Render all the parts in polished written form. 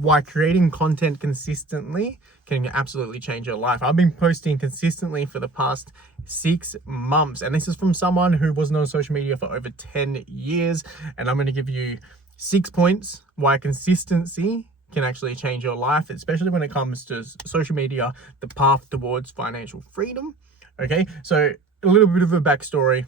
why creating content consistently can absolutely change your life. I've been posting consistently for the past 6 months, and this is from someone who wasn't on social media for over 10 years. And I'm going to give you 6 points why consistency can actually change your life, especially when it comes to social media, the path towards financial freedom. Okay, so a little bit of a backstory.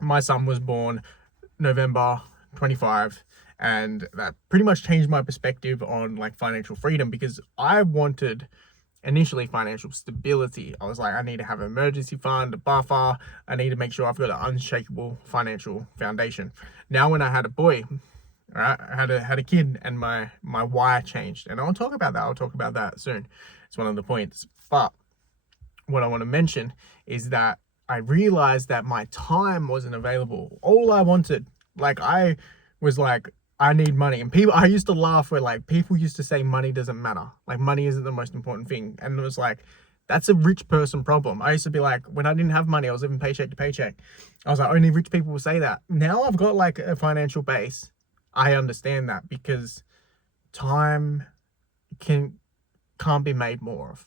My son was born November 25, and that pretty much changed my perspective on like financial freedom, because I wanted initially financial stability. I was like, I need to have an emergency fund, a buffer. I need to make sure I've got an unshakable financial foundation. Now, when I had a boy, right, I had a kid, and my why changed, and I'll talk about that soon. It's one of the points. But what I want to mention is that I realized that my time wasn't available. All I wanted, like, I was like, I need money. And I used to laugh where like people used to say money doesn't matter. Like, money isn't the most important thing. And it was like, that's a rich person problem. I used to be like, when I didn't have money, I was living paycheck to paycheck. I was like, only rich people will say that. Now I've got like a financial base. I understand that, because time can't be made more of.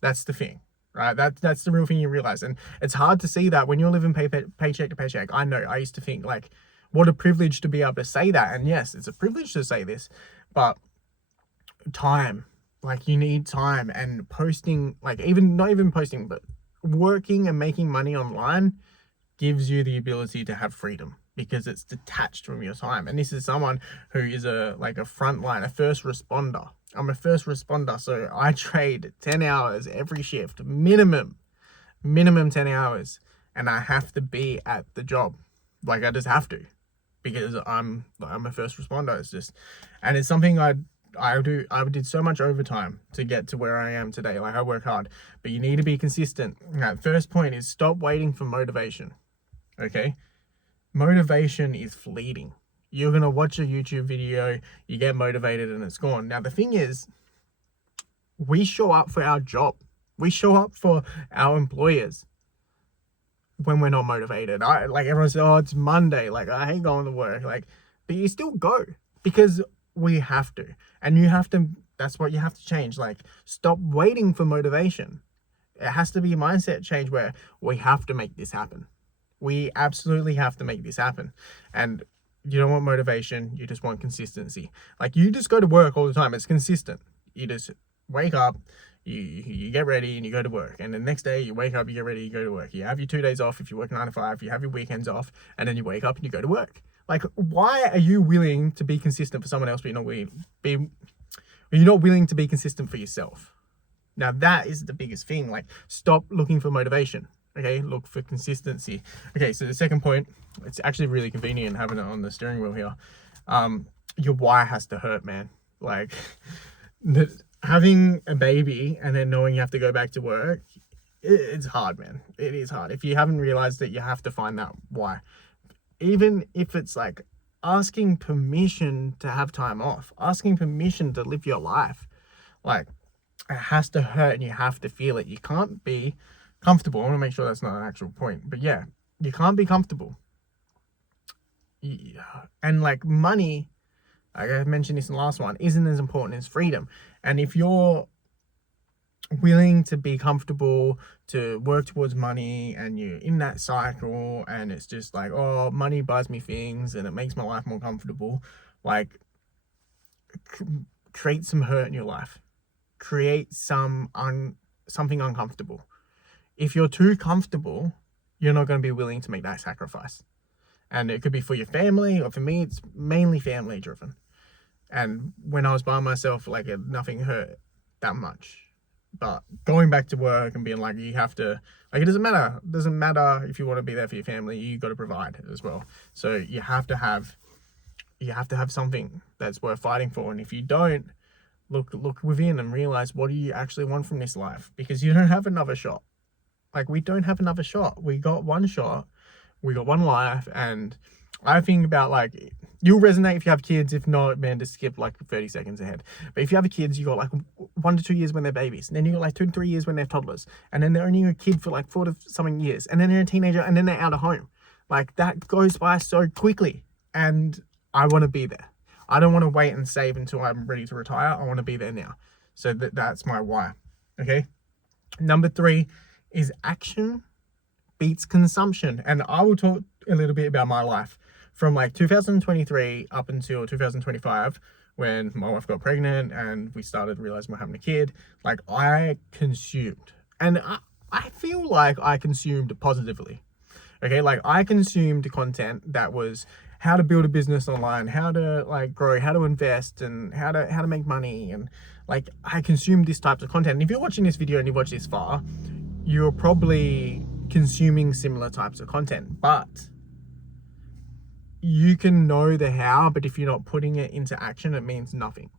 That's the thing. Right, that's the real thing you realize. And it's hard to see that when you're living paycheck to paycheck. I know I used to think like, what a privilege to be able to say that. And yes, it's a privilege to say this, but time, like, you need time. And posting, like, not even posting, but working and making money online gives you the ability to have freedom, because it's detached from your time. And this is someone who is a frontline, a first responder. I'm a first responder, so I trade 10 hours every shift, minimum 10 hours, and I have to be at the job. Like, I just have to, because I'm a first responder. It's just, and it's something I did so much overtime to get to where I am today. Like, I work hard, but you need to be consistent. That first point is stop waiting for motivation. Okay? Motivation is fleeting. You're going to watch a YouTube video, you get motivated, and it's gone. Now, the thing is, we show up for our job. We show up for our employers when we're not motivated. Like, everyone says, oh, it's Monday. Like, I hate going to work. Like, but you still go, because we have to. And that's what you have to change. Like, stop waiting for motivation. It has to be a mindset change where we have to make this happen. We absolutely have to make this happen. And you don't want motivation, you just want consistency. Like, you just go to work all the time. It's consistent. You just wake up, you get ready, and you go to work. And the next day you wake up, you get ready, you go to work. You have your 2 days off if you work 9 to 5, you have your weekends off, and then you wake up and you go to work. Like, why are you willing to be consistent for someone else, but you're not willing to be consistent for yourself? Now, that is the biggest thing. Like, stop looking for motivation. Okay, look for consistency. Okay, so the second point, it's actually really convenient having it on the steering wheel here. Your why has to hurt, man. Like, having a baby and then knowing you have to go back to work, it's hard, man. It is hard. If you haven't realized that, you have to find that why. Even if it's like asking permission to have time off, asking permission to live your life, like, it has to hurt, and you have to feel it. You can't be comfortable. I want to make sure that's not an actual point, but yeah, you can't be comfortable. And like, money, like I mentioned this in the last one, isn't as important as freedom. And if you're willing to be comfortable, to work towards money, and you're in that cycle, and it's just like, oh, money buys me things and it makes my life more comfortable, like, create some hurt in your life. Create something uncomfortable. If you're too comfortable, you're not going to be willing to make that sacrifice. And it could be for your family, or for me, it's mainly family driven. And when I was by myself, like, nothing hurt that much. But going back to work and being like, you have to, like, it doesn't matter. It doesn't matter if you want to be there for your family, you got to provide as well. So you have to have something that's worth fighting for. And if you don't, look within and realize, what do you actually want from this life? Because you don't have another shot. Like, we don't have another shot. We got one shot. We got one life. And I think about, like, you'll resonate if you have kids. If not, man, just skip like 30 seconds ahead. But if you have kids, you got like 1 to 2 years when they're babies. And then you got like 2 to 3 years when they're toddlers. And then they're only a kid for like 4 to something years. And then they're a teenager, and then they're out of home. Like, that goes by so quickly. And I want to be there. I don't want to wait and save until I'm ready to retire. I want to be there now. So that's my why. Okay. Number 3 is action beats consumption. And I will talk a little bit about my life from like 2023 up until 2025, when my wife got pregnant and we started realizing we're having a kid. Like, I consumed, and I feel like I consumed positively. Okay, like I consumed content that was how to build a business online, how to like grow, how to invest, and how to make money. And like, I consumed this type of content. And if you're watching this video and you've watched this far, you're probably consuming similar types of content. But you can know the how, but if you're not putting it into action, it means nothing.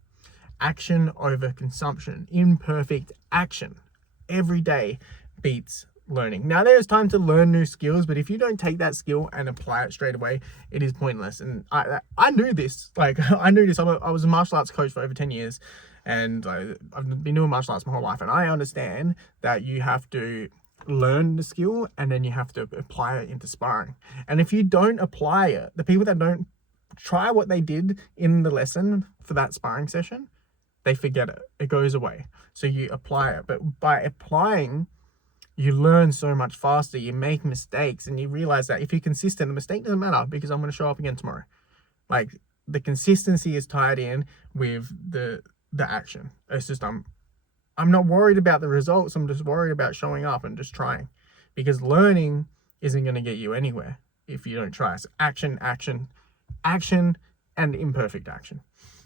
Action over consumption, imperfect action every day beats learning. Now, there's time to learn new skills, but if you don't take that skill and apply it straight away, it is pointless. And I knew this. Like, I knew this. I was a martial arts coach for over 10 years, and I've been doing martial arts my whole life. And I understand that you have to learn the skill and then you have to apply it into sparring. And if you don't apply it, the people that don't try what they did in the lesson for that sparring session, they forget it. It goes away. So you apply it. But by applying, you learn so much faster. You make mistakes and you realize that if you're consistent, the mistake doesn't matter because I'm going to show up again tomorrow. Like, the consistency is tied in with the action. It's just I'm not worried about the results. I'm just worried about showing up and just trying, because learning isn't going to get you anywhere if you don't try. So action, action, action, and imperfect action.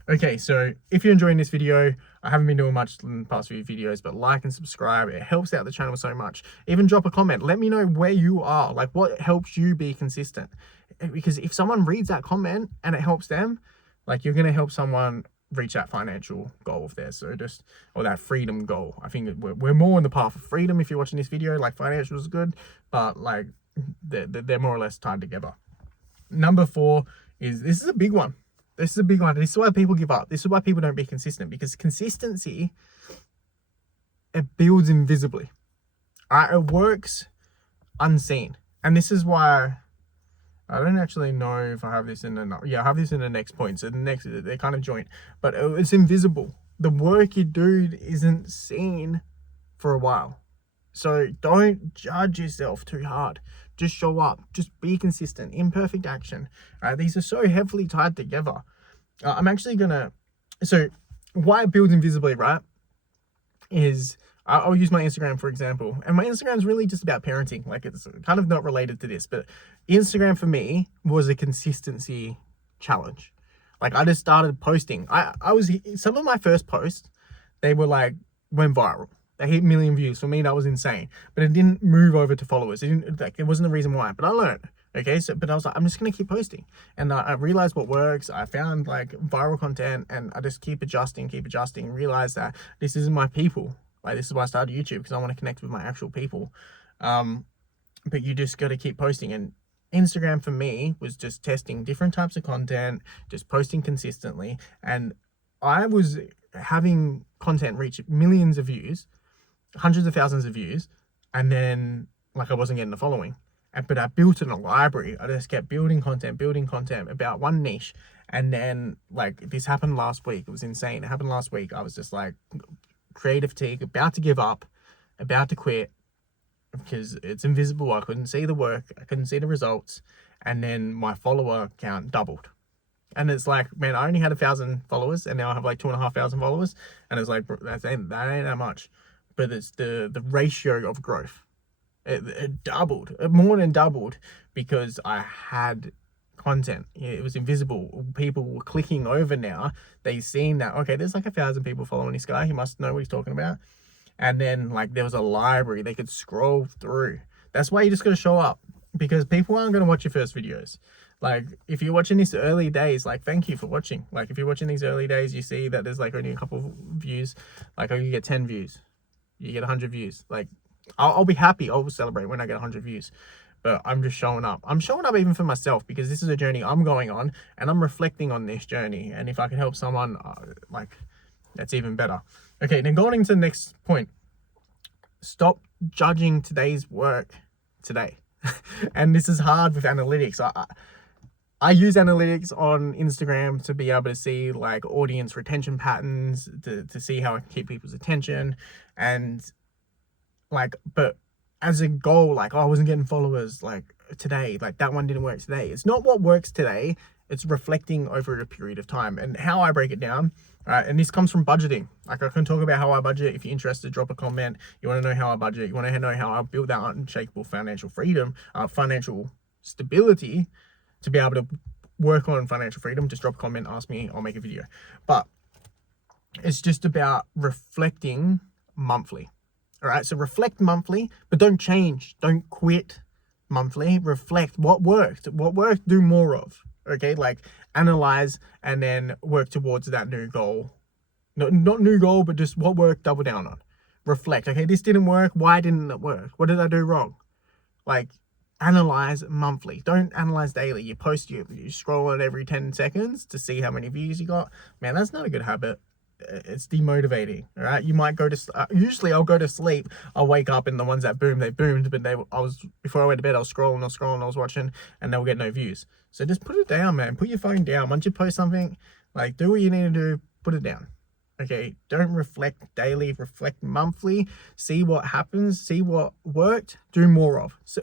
Okay, so if you're enjoying this video, I haven't been doing much in the past few videos, but like and subscribe. It helps out the channel so much. Even drop a comment. Let me know where you are, like what helps you be consistent. Because if someone reads that comment and it helps them, like, you're going to help someone reach that financial goal of theirs. So or that freedom goal. I think we're more on the path of freedom if you're watching this video. Like, financial is good, but like they're more or less tied together. Number 4 is, this is a big one. This is a big one. This is why people give up. This is why people don't be consistent, because consistency, it builds invisibly. It works unseen. And this is why I don't actually know if I have this in the, I have this in the next point. So they're kind of joint, but it's invisible. The work you do isn't seen for a while. So don't judge yourself too hard. Just show up. Just be consistent. Imperfect action. These are so heavily tied together. I'm actually so why it builds invisibly, right, is I'll use my Instagram, for example. And my Instagram is really just about parenting. Like, it's kind of not related to this, but Instagram for me was a consistency challenge. Like, I just started posting. Some of my first posts, they went viral. They hit 1 million views. For me, that was insane. But it didn't move over to followers. It wasn't the reason why, but I learned. Okay, but I was like, I'm just going to keep posting. And I realized what works. I found like viral content, and I just keep adjusting, realize that this isn't my people. Like, this is why I started YouTube, because I want to connect with my actual people. But you just got to keep posting. And Instagram for me was just testing different types of content, just posting consistently. And I was having content reach millions of views, hundreds of thousands of views, and then like, I wasn't getting the following. But I built in a library. I just kept building content about one niche. And then like, this happened last week. It was insane. It happened last week. I was just like, creative fatigue, about to give up, about to quit, because it's invisible. I couldn't see the work. I couldn't see the results. And then my follower count doubled. And it's like, man, I only had 1,000 followers, and now I have like 2,500 followers. And it's like, that ain't that much. But it's the ratio of growth. It doubled, it more than doubled, because I had content. It was invisible. People were clicking over now. They seen that, okay, there's like 1,000 people following this guy. He must know what he's talking about. And then like, there was a library they could scroll through. That's why you just got to show up, because people aren't going to watch your first videos. Like, if you're watching these early days, like, thank you for watching. Like, if you're watching these early days, you see that there's like only a couple of views. Like, you get 10 views, you get 100 views. Like, I'll be happy. I'll celebrate when I get 100 views. But I'm just showing up. I'm showing up even for myself, because this is a journey I'm going on, and I'm reflecting on this journey. And if I can help someone, like, that's even better. Okay, then going into the next point. Stop judging today's work today. And this is hard with analytics. I use analytics on Instagram to be able to see like audience retention patterns, to see how I can keep people's attention. And like, but as a goal, like, oh, I wasn't getting followers like today, like that one didn't work today. It's not what works today, it's reflecting over a period of time. And how I break it down, and this comes from budgeting. Like, I can talk about how I budget. If you're interested, drop a comment. You want to know how I budget, you want to know how I build that unshakable financial freedom, financial stability, to be able to work on financial freedom, just drop a comment, ask me, I'll make a video. But it's just about reflecting monthly. All right, so reflect monthly, but don't change, don't quit monthly. Reflect what worked, do more of. Okay, like analyze and then work towards that new goal. Not new goal, but just what worked, double down on. Reflect. Okay, this didn't work. Why didn't it work? What did I do wrong? Like, analyze monthly. Don't analyze daily. You post, you scroll it every 10 seconds to see how many views you got. Man, that's not a good habit. It's demotivating. All right, you might go to usually I'll go to sleep, I'll wake up, and the ones that boomed, they boomed, but before I went to bed, I was scrolling, I was watching, and they'll get no views. So just put it down, man. Put your phone down. Once you post something, like, do what you need to do, put it down. Okay, don't reflect daily, reflect monthly. See what happens, see what worked, do more of. So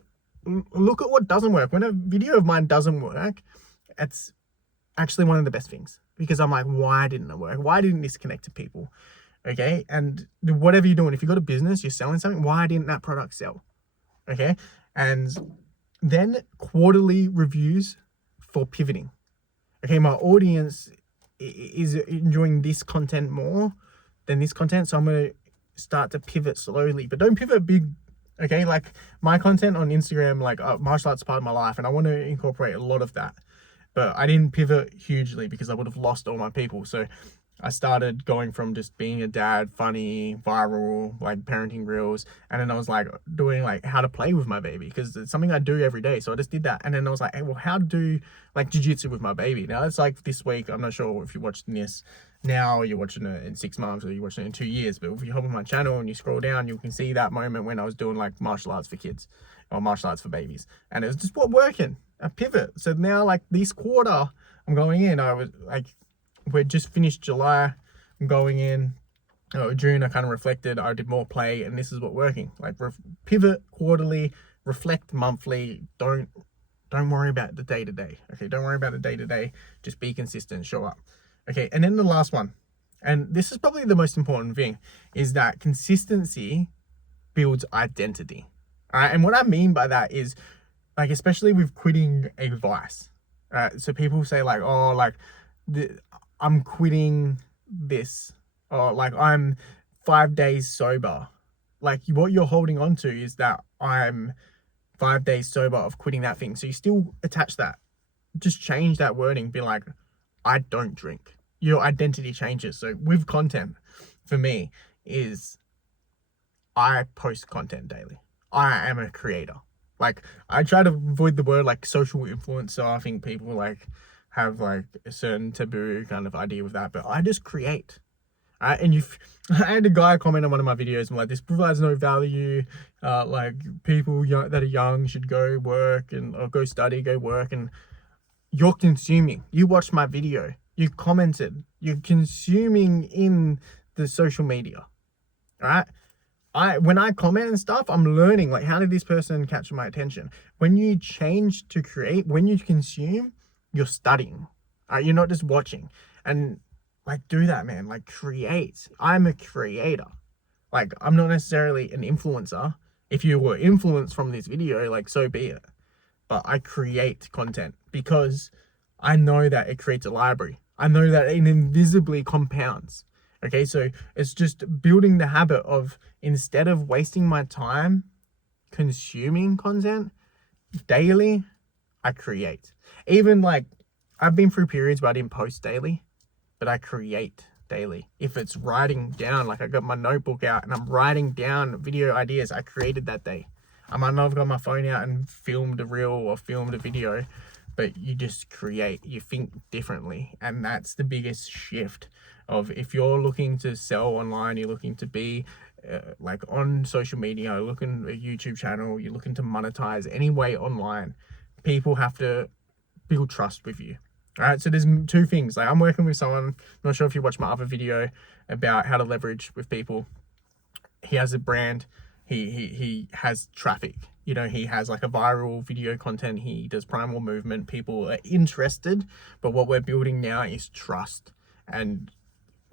look at what doesn't work. When a video of mine doesn't work, it's actually one of the best things, because I'm like, why didn't it work? Why didn't this connect to people? Okay, and whatever you're doing, if you've got a business, you're selling something, why didn't that product sell? Okay, and then quarterly reviews for pivoting. Okay, my audience is enjoying this content more than this content, so I'm going to start to pivot slowly, but don't pivot big. Okay, like my content on Instagram, like martial arts is part of my life, and I want to incorporate a lot of that. But I didn't pivot hugely because I would have lost all my people. So I started going from just being a dad, funny, viral, like parenting reels. And then I was like doing like how to play with my baby, because it's something I do every day. So I just did that. And then I was like, hey, well, how to do like jiu-jitsu with my baby. Now it's like this week, I'm not sure if you're watching this now, or you're watching it in 6 months, or you're watching it in 2 years. But if you hop on my channel and you scroll down, you can see that moment when I was doing like martial arts for kids or martial arts for babies. And it was just working. A pivot. So now, like this quarter, I'm going in. I was like, we're just finished July. I'm going in. June, I kind of reflected. I did more play, and this is what working. Like pivot quarterly, reflect monthly. Don't worry about the day to day. Okay, don't worry about the day to day. Just be consistent. Show up. Okay, and then the last one, and this is probably the most important thing, is that consistency builds identity. All right, and what I mean by that is, like, especially with quitting a vice, right? So people say like, oh, like I'm quitting this, or like I'm 5 days sober. Like what you're holding on to is that I'm 5 days sober of quitting that thing. So you still attach that. Just change that wording. Be like, I don't drink. Your identity changes. So with content, for me, is I post content daily. I am a creator. Like, I try to avoid the word like social influencer. I think people like have like a certain taboo kind of idea with that, but I just create. And I had a guy comment on one of my videos and like, this provides no value. Like people that are young should go work or go study, go work, and you're consuming. You watched my video, you commented, you're consuming in the social media, right? When I comment and stuff, I'm learning, like, how did this person catch my attention? When you change to create, when you consume, you're studying. You're not just watching. And like, do that, man. Like, create. I'm a creator. Like, I'm not necessarily an influencer. If you were influenced from this video, like, so be it. But I create content because I know that it creates a library. I know that it invisibly compounds. Okay, so it's just building the habit of, instead of wasting my time consuming content daily, I create. Even like, I've been through periods where I didn't post daily, but I create daily. If it's writing down, like I got my notebook out and I'm writing down video ideas I created that day. I might not have got my phone out and filmed a reel or filmed a video, but you just create, you think differently. And that's the biggest shift of, if you're looking to sell online, you're looking to be like on social media, you're looking at a YouTube channel, you're looking to monetize any way online, people have to build trust with you. All right, so there's two things. Like, I'm working with someone, I'm not sure if you watched my other video about how to leverage with people. He has a brand, he has traffic, you know, he has like a viral video content, he does primal movement, people are interested, but what we're building now is trust. And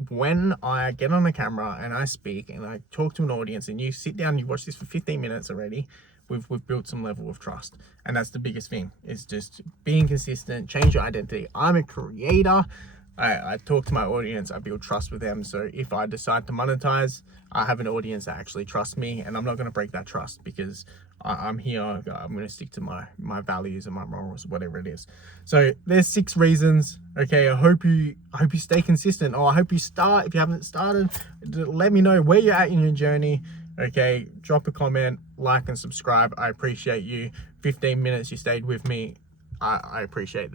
when I get on the camera and I speak and I talk to an audience and you sit down and you watch this for 15 minutes already, we've built some level of trust. And that's the biggest thing, is just being consistent, change your identity. I'm a creator. I talk to my audience, I build trust with them. So if I decide to monetize, I have an audience that actually trusts me, and I'm not going to break that trust, because I'm here. I'm going to stick to my values and my morals, whatever it is. So there's 6 reasons. Okay, I hope you stay consistent. I hope you start. If you haven't started, let me know where you're at in your journey. Okay, drop a comment, like and subscribe. I appreciate you. 15 minutes you stayed with me. I appreciate that.